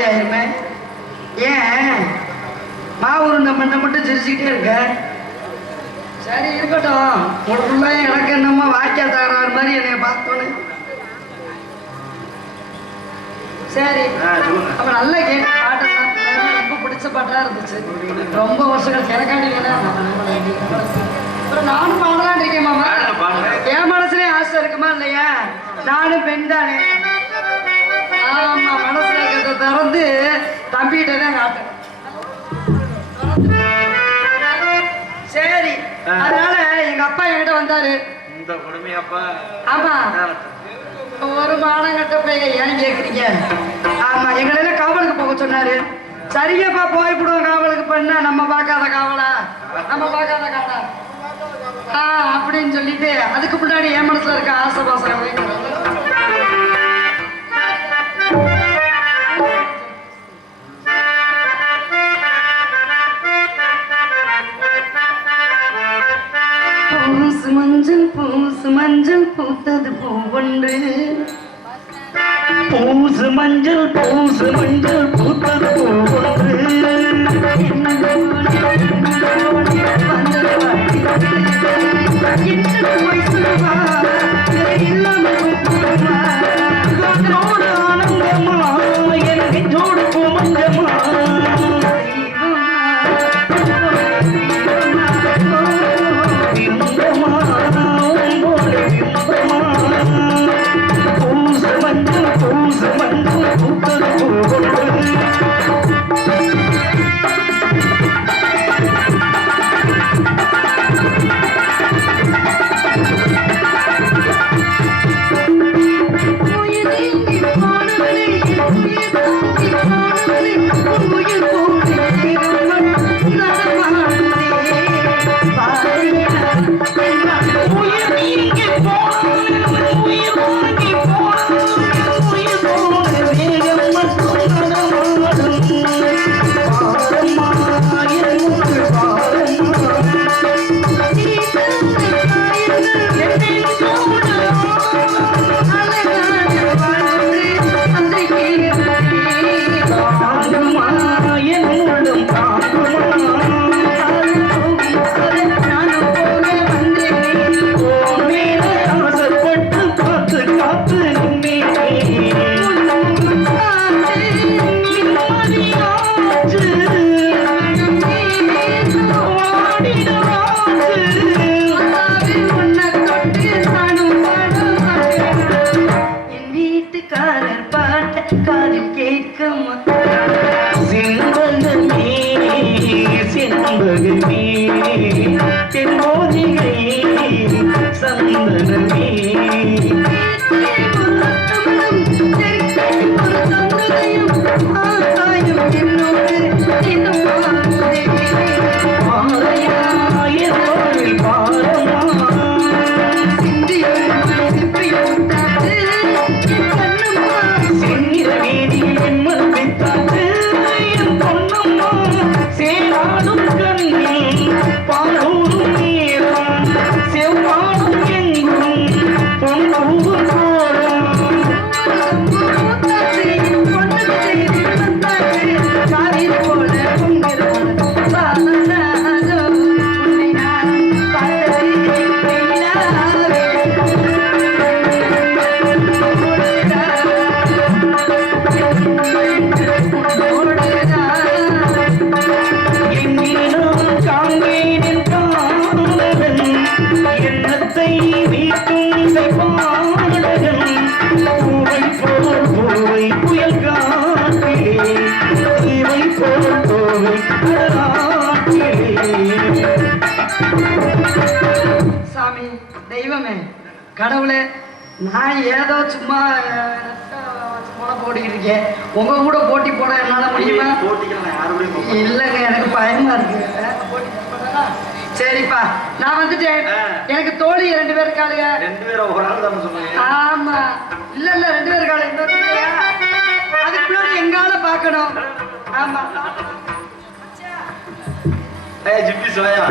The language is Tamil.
மாதிரி ஆயிருமே. ஏன் மாவுருண்டை பண்ண மட்டும் சிரிச்சுக்கிட்டே இருக்க? சரி இருக்கட்டும். உங்களுக்குள்ள எனக்கு என்னமோ வாக்கியா தகராறு மாதிரி என்னைய பார்த்தோன்னு. சரி அப்ப நல்லா கேட்ட பாட்டு ரொம்ப பிடிச்ச பாட்டா இருந்துச்சு. ரொம்ப வருஷங்கள் கிழக்காண்டிங்கன்னா அப்புறம் நானும் பாடலான் இருக்கேன் மாமா. என் மனசுலயே ஆசை இருக்குமா இல்லையா? நானும் பெண் தானே. ஆமா, மனசுல இருக்கிறத திறந்து தம்பிகிட்ட தான் காட்டேன். சரி அதனால எங்க அப்பா என்கிட்ட வந்தாரு. ஆமா, ஒரு மானங்கட்ட பையன் ஏன் கேக்குறீங்க? ஆமா, எங்களெல்லாம் காவலுக்கு போக சொன்னாரு. சரியாப்பா போய்விடுவோம் காவலுக்கு. பண்ணா நம்ம பார்க்காத காவலா, நம்ம பார்க்காத காவலா அப்படின்னு சொல்லிட்டு அதுக்கு முன்னாடி என் மனசுல இருக்க ஆசை பாசம் பூசு மஞ்சள் பூத்தது பூவொன்று. பூசு மஞ்சள் பூத்தது பூவொன்று. சாமி தெய்வமே கடவுளே, நான் ஏதோ சும்மா போட்டிக்கிட்டு இருக்கேன். உங்க கூட போட்டி போட என்னால முடியுமா? இல்லைங்க, எனக்கு பயமா இருக்கு. சரிப்பா, நான் வந்துட்டேன். எனக்கு தோழி 2 பேர் இருக்காளுங்க. 2 பேரும் ஒரு ஆள் தான் சொன்னாங்க. ஆமா, இல்ல 2 பேர் இருக்காளு. அதுக்கு முன்னாடி எங்கால பார்க்கணும். ஆமா, ஜிப்பி சோயா